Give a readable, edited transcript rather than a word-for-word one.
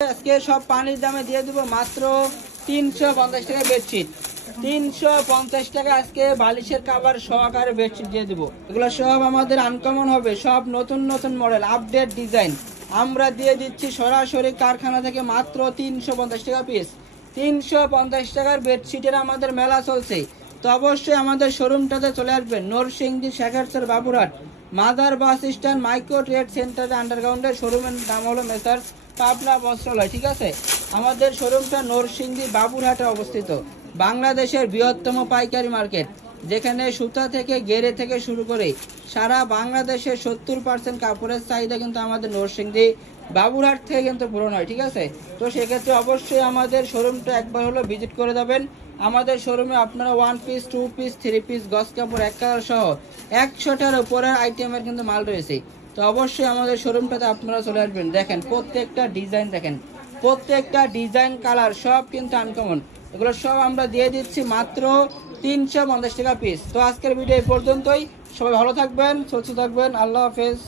আজকে সব পানির দামে দিয়ে দেবো মাত্র 350 টাকা বেডশিট। 350 টাকা আজকে বালিশের কাভার সহকারে বেডশিট দিয়ে দেবো। এগুলো সব আমাদের আনকমন হবে, সব নতুন নতুন মডেল, আপডেট ডিজাইন। আমরা দিয়ে দিচ্ছি সরাসরি কারখানা থেকে মাত্র 350 টাকা পিস। 350 টাকার বেডশিটের আমাদের মেলা চলছে। তো অবশ্যই আমাদের শোরুমটাতে চলে আসবেন, Narsingdi Shekharchar Baburhat Madar bus stand micro trade সেন্টারে আন্ডারগ্রাউন্ডের শোরুমের নাম হলো মেসার্স পাবনা বস্ত্রালয়। ঠিক আছে, আমাদের শোরুমটা নরসিংদী বাবুরহাটে অবস্থিত। বাংলাদেশের বৃহত্তম পাইকারি মার্কেট, যেখানে সুতা থেকে গেরে থেকে শুরু করে সারা বাংলাদেশের 70% কাপড়ের চাহিদা কিন্তু আমাদের নরসিংদী বাবুরহাট থেকে কিন্তু পূরণ হয়। ঠিক আছে, তো সেক্ষেত্রে অবশ্যই আমাদের শোরুমটা একবার হলো ভিজিট করে যাবেন। আমাদের শোরুমে আপনারা 1 পিস 2 পিস 3 পিস গস কাপড় এক কালার সহ 100টার উপরের আইটেমের কিন্তু মাল রয়েছে। তো অবশ্যই আমাদের শোরুমটাতে আপনারা চলে আসবেন। দেখেন প্রত্যেকটা ডিজাইন, দেখেন প্রত্যেকটা ডিজাইন কালার সব কিন্তু আনকমন। এগুলো সব আমরা দিয়ে দিচ্ছি মাত্র 350 টাকা পিস। তো আজকের ভিডিও এই পর্যন্তই। সবাই ভালো থাকবেন, সুস্থ থাকবেন, আল্লাহ হাফেজ।